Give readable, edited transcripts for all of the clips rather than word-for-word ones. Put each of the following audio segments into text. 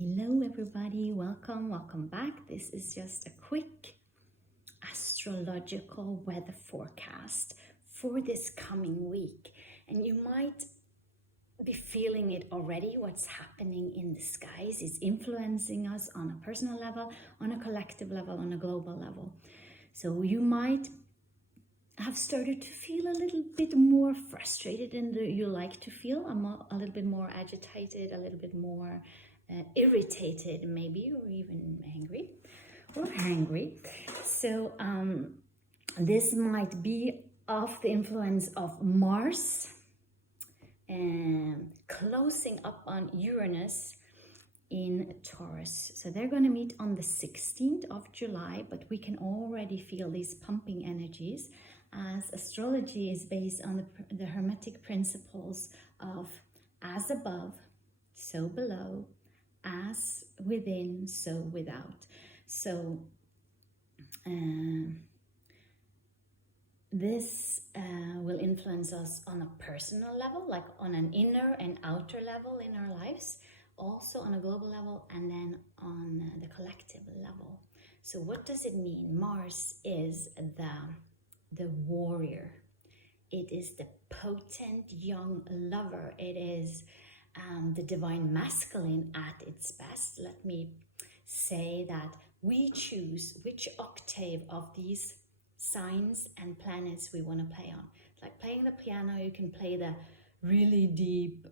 Hello everybody, welcome back. This is just a quick astrological weather forecast for this coming week. And you might be feeling it already, what's happening in the skies is influencing us on a personal level, on a collective level, on a global level. So you might have started to feel a little bit more frustrated than you like to feel, a little bit more agitated, a little bit more irritated maybe, or even angry or hangry. So this might be of the influence of Mars and closing up on Uranus in Taurus. So they're going to meet on the 16th of July, but we can already feel these pumping energies, as astrology is based on the Hermetic principles of as above, so below, as within, so without. So this will influence us on a personal level, like on an inner and outer level in our lives, also on a global level, and then on the collective level. So what does it mean? Mars is the warrior. It is the potent young lover. It is the divine masculine at its best. Let me say that we choose which octave of these signs and planets we want to play on. Like playing the piano, you can play the really deep,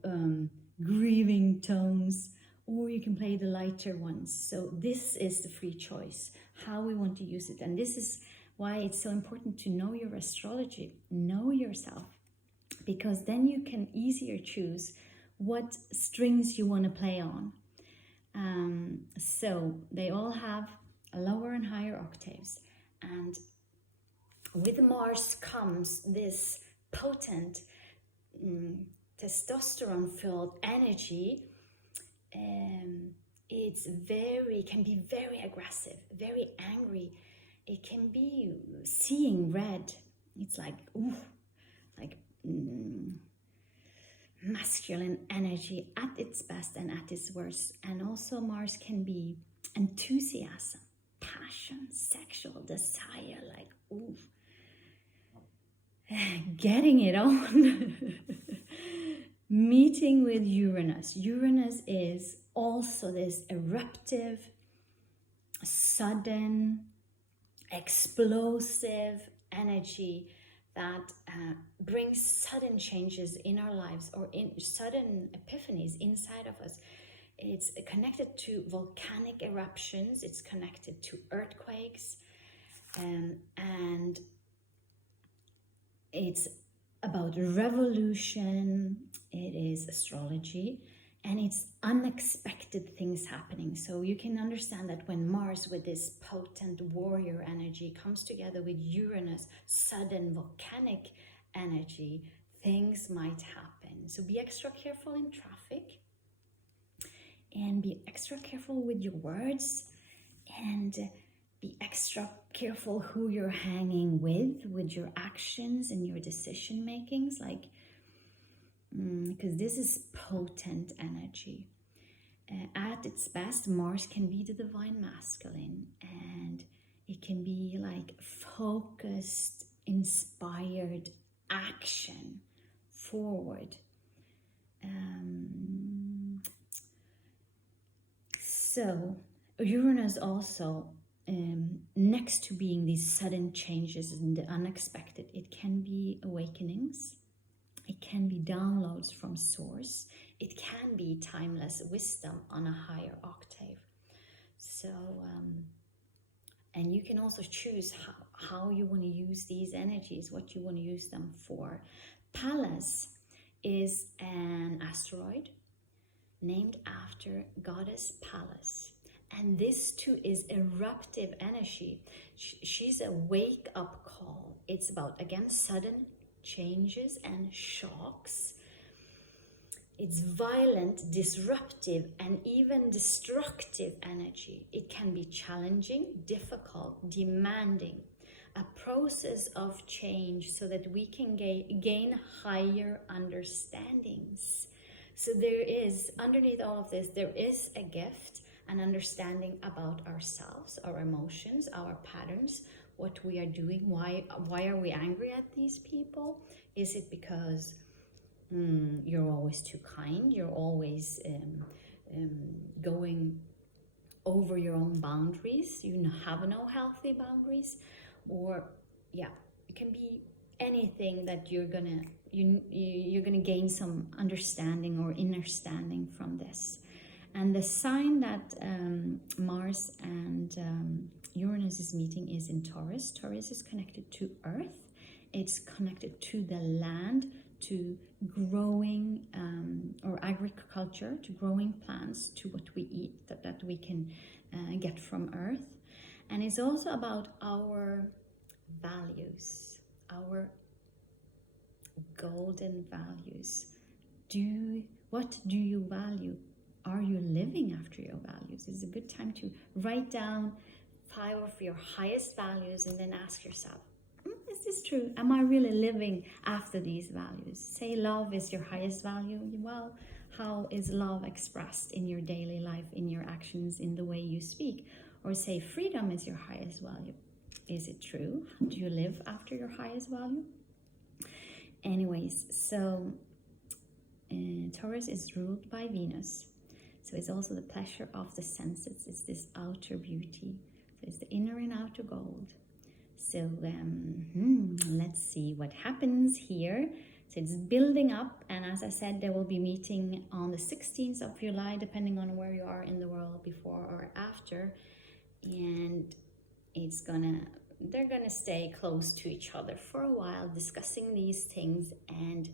grieving tones, or you can play the lighter ones. So this is the free choice, how we want to use it. And this is why it's so important to know your astrology, know yourself, because then you can easier choose what strings you want to play on. So they all have lower and higher octaves. And with Mars comes this potent testosterone-filled energy. Can be very aggressive, very angry. It can be seeing red. It's like, masculine energy at its best and at its worst. And also Mars can be enthusiasm, passion, sexual desire, like, getting it on. Meeting with Uranus. Uranus is also this eruptive, sudden, explosive energy that brings sudden changes in our lives, or in sudden epiphanies inside of us. It's connected to volcanic eruptions, it's connected to earthquakes, and it's about revolution. It is astrology, and it's unexpected things happening. So you can understand that when Mars, with this potent warrior energy, comes together with Uranus, sudden volcanic energy, things might happen. So be extra careful in traffic, and be extra careful with your words, and be extra careful who you're hanging with your actions and your decision makings, like, because this is potent energy. At its best, Mars can be the divine masculine, and it can be like focused, inspired action forward. So Uranus also, next to being these sudden changes and the unexpected, it can be awakenings. It can be downloads from source. It can be timeless wisdom on a higher octave. So, and you can also choose how you want to use these energies, what you want to use them for. Pallas is an asteroid named after goddess Pallas. And this too is eruptive energy. She's a wake-up call. It's about, again, sudden changes and shocks. It's violent, disruptive, and even destructive energy. It can be challenging, difficult, demanding, a process of change so that we can gain higher understandings. So there is, underneath all of this, there is a gift, an understanding about ourselves, our emotions, our patterns, what we are doing. Why are we angry at these people? Is it because you're always too kind, you're always going over your own boundaries, you have no healthy boundaries? Or yeah, it can be anything that you're gonna gain some understanding or understanding from this. And the sign that Mars and Uranus is meeting is in Taurus. Taurus is connected to Earth. It's connected to the land, to growing or agriculture, to growing plants, to what we eat, that we can get from Earth. And it's also about our values, our golden values. What do you value? Are you living after your values? It's a good time to write down 5 of your highest values and then ask yourself, is this true? Am I really living after these values? Say love is your highest value. Well, how is love expressed in your daily life, in your actions, in the way you speak? Or say freedom is your highest value. Is it true? Do you live after your highest value? Anyways, so Taurus is ruled by Venus. So it's also the pleasure of the senses. It's this outer beauty. So it's the inner and outer gold. So let's see what happens here. So it's building up, and as I said, they will be meeting on the 16th of July, depending on where you are in the world, before or after. And they're gonna stay close to each other for a while, discussing these things, and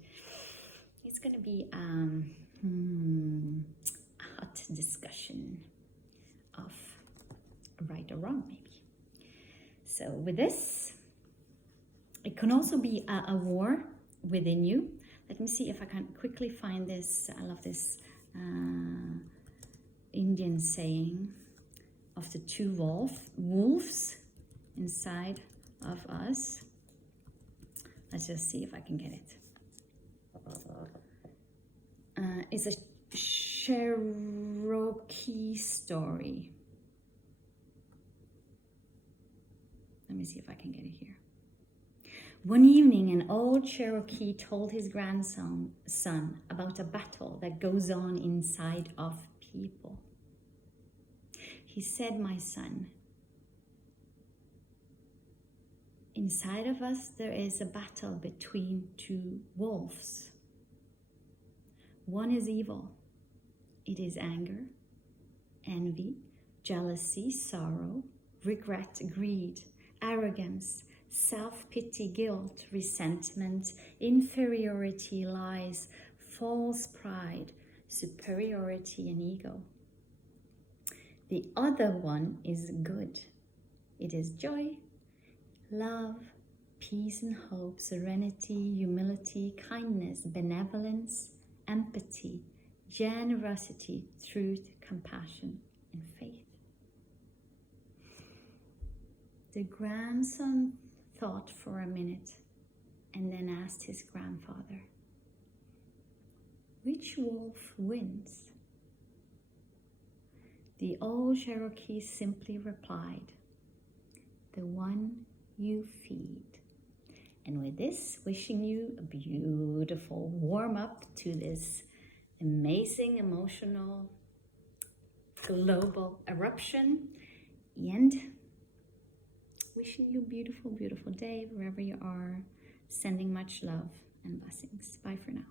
it's gonna be a hot discussion of right or wrong, maybe. So with this, it can also be a war within you. Let me see if I can quickly find this. I love this Indian saying of the 2 wolves inside of us. Let's just see if I can get it. It's a Cherokee story. Let me see if I can get it here. One evening, an old Cherokee told his grandson about a battle that goes on inside of people. He said, "My son, inside of us there is a battle between 2 wolves. One is evil. It is anger, envy, jealousy, sorrow, regret, greed, arrogance, self-pity, guilt, resentment, inferiority, lies, false pride, superiority, and ego. The other one is good. It is joy, love, peace and hope, serenity, humility, kindness, benevolence, empathy, generosity, truth, compassion, and faith." The grandson thought for a minute and then asked his grandfather, "Which wolf wins?" The old Cherokee simply replied, "The one you feed." And with this, wishing you a beautiful warm up to this amazing emotional global eruption, and wishing you a beautiful, beautiful day wherever you are. Sending much love and blessings. Bye for now.